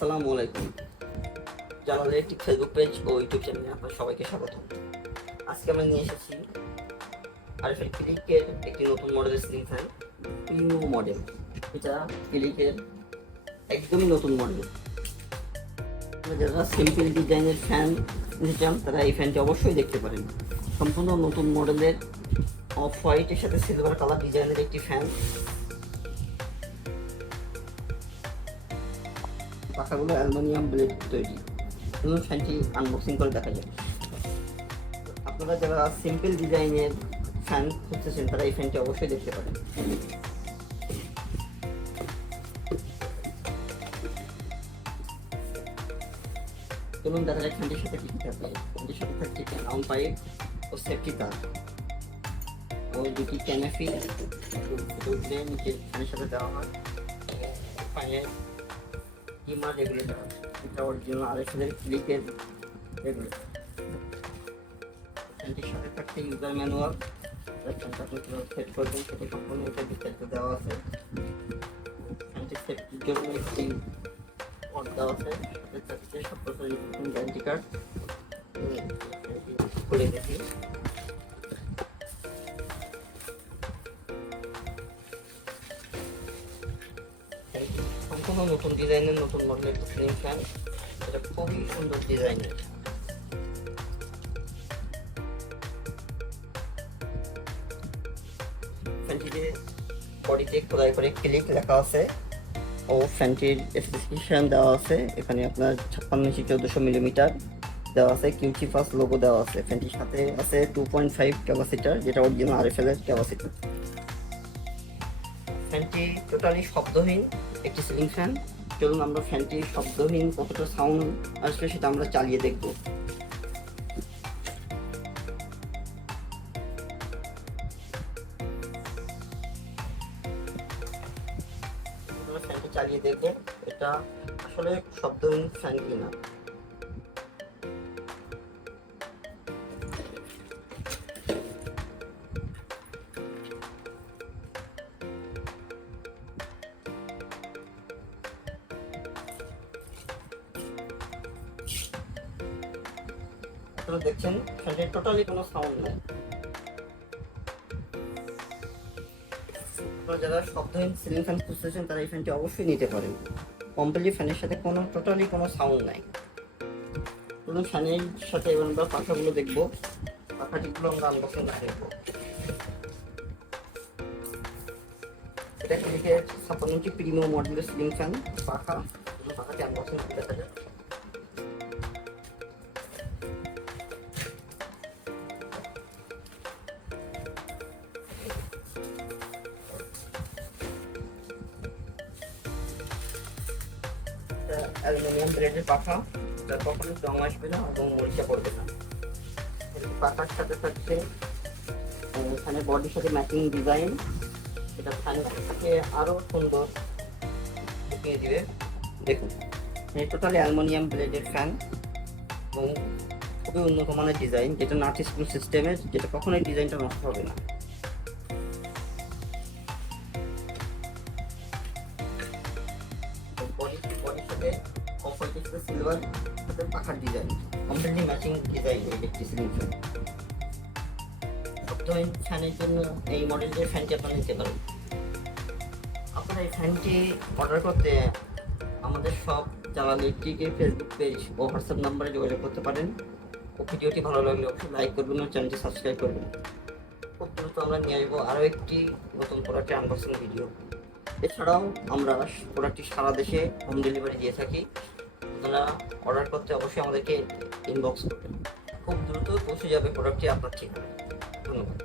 আসসালামু আলাইকুম। জালালের একটি ফেসবুক পেজ ও ইউটিউব চ্যানেলে আপনার সবাইকে স্বাগত। আজকে আমরা নিয়ে এসেছি আরএফএল ক্লিকের একটি নতুন মডেলের সিলিং ফ্যান, প্রিমিয়াম মডেল। এটা ক্লিকের একদমই নতুন মডেল। যারা সিম্পল ডিজাইনের ফ্যান নিতে চান তারা এই ফ্যানটি অবশ্যই দেখতে পারেন। সম্পূর্ণ নতুন মডেলের অফ হোয়াইটের সাথে সিলভার কালার ডিজাইনের একটি ফ্যান। পাখাগুলো অ্যালুমিনিয়াম ব্লেড তৈরি। ফ্যানটি আনবক্সিং করে দেখা যাবে। আপনারা যারা সিম্পল ডিজাইনের ফ্যান খুঁজতেছেন তারা এই ফ্যানটি অবশ্যই দেখতে পারেন। চলুন দেখা যাক ফ্যানটির সাথে কি কি থাকে। ফ্যানটির সাথে থাকছে রাউন্ড পাইপ ও সেফটি তার ও দুটি ক্যানাফি উঠলে নিচে ফ্যানের সাথে দেওয়া হয়। ফাইনাল কিমার রেগুলেটর, এটা অরিজিনাল আরএফএল ক্লিকের রেগুলেটর। ফ্যানটির সাথে থাকছে ইউজার ম্যানুয়াল, ফ্যানটা আপনি কীভাবে সেট করবেন সেটা সম্পূর্ণ এটা বিস্তারিত দেওয়া আছে। ফ্যানটির সেফটির জন্য একটি কোড দেওয়া আছে, থাকছে 7 বছরের গ্যারান্টি কার্ড। খুলে দেখি। সম্পূর্ণ নতুন ডিজাইনের নতুন মডেলের সিলিং ফ্যান, এটা খুবই সুন্দর ডিজাইনের। ফ্যানটিতে বডিতে খোদাই করে ক্লিক লেখা আছে ও ফ্যানটির স্পেসিফিকেশন দেওয়া আছে। এখানে আপনার 56 ইঞ্চি 1400 মিলিমিটার দেওয়া আছে, কিউচি ফাস্ট লোগো দেওয়া আছে। ফ্যানটির সাথে আছে 2.5 ক্যাপাসিটার, যেটা অরিজিনাল আরএফএল এর ক্যাপাসিটার। ফ্যানটি টোটালি শব্দহীন একটি সিলিং ফ্যান। চলুন আমরা ফ্যানটি শব্দহীন কতটা সাউন্ড আসবে সেটা আমরা চালিয়ে দেখব। ফ্যানটি চালিয়ে দেখব এটা আসলে শব্দহীন ফ্যান কিনা। দেখছেন ফ্যানটির টোটালি কোনো সাউন্ড নাই। যারা শব্দহীন সিলিং ফ্যান খুঁজতেছেন তারা এই ফ্যানটি অবশ্যই নিতে পারেন। কমপ্লিটলি ফ্যানের সাথে টোটালি কোনো সাউন্ড নাই। ধরুন ফ্যানের সাথে এবার আমরা পাখাগুলো দেখবো। পাখাটিগুলো আমরা আনবক্সিং করে দেখবো। এটা ক্লিকের 56 ইঞ্চি প্রিমিয়াম মডেলের সিলিং ফ্যান পাখা। পাখাটি আনবক্সিং করে দেখা যায়। অ্যালুমিনিয়াম ব্লেডের পাখা, যার কখনো জং আসবে না এবং মরিচা পড়বে না। পাখার সাথে থাকছে এখানে বডির সাথে ম্যাচিং ডিজাইন, এটা ফ্যানটাকে আরো সুন্দর ঢুকিয়ে দিবে। দেখুন টোটালি অ্যালুমিনিয়াম ব্লেডের ফ্যান এবং খুবই উন্নত মানের ডিজাইন, যেটা নাট স্ক্রু সিস্টেমের, যেটা কখনোই ডিজাইনটা নষ্ট হবে না। বডির সাথে সিলভার সাথে পাখার ডিজাইন, কমপ্লিটলি ম্যাচিং ডিজাইন একটি সিলিং ফ্যান। শব্দহীন ফ্যানের জন্য এই মডেলের ফ্যানটি আপনারা নিতে পারেন। আপনারা এই ফ্যানটি অর্ডার করতে আমাদের সব জালাল ইলেকট্রিকের ফেসবুক পেজ ও হোয়াটসঅ্যাপ নাম্বারে যোগাযোগ করতে পারেন। ও ভিডিওটি ভালো লাগলে অবশ্যই লাইক করবেন ও চ্যানেলটি সাবস্ক্রাইব করবেন। খুব দ্রুত আমরা নিয়ে আসবো আরও একটি নতুন প্রোডাক্টের আনবক্সিং ভিডিও। এছাড়াও আমরা প্রোডাক্টটি সারা দেশে হোম ডেলিভারি দিয়ে থাকি। আপনারা অর্ডার করতে অবশ্যই আমাদেরকে ইনবক্স করবেন। খুব দ্রুত পৌঁছে যাবে প্রোডাক্টটি আপনার ঠিকানায়। ধন্যবাদ।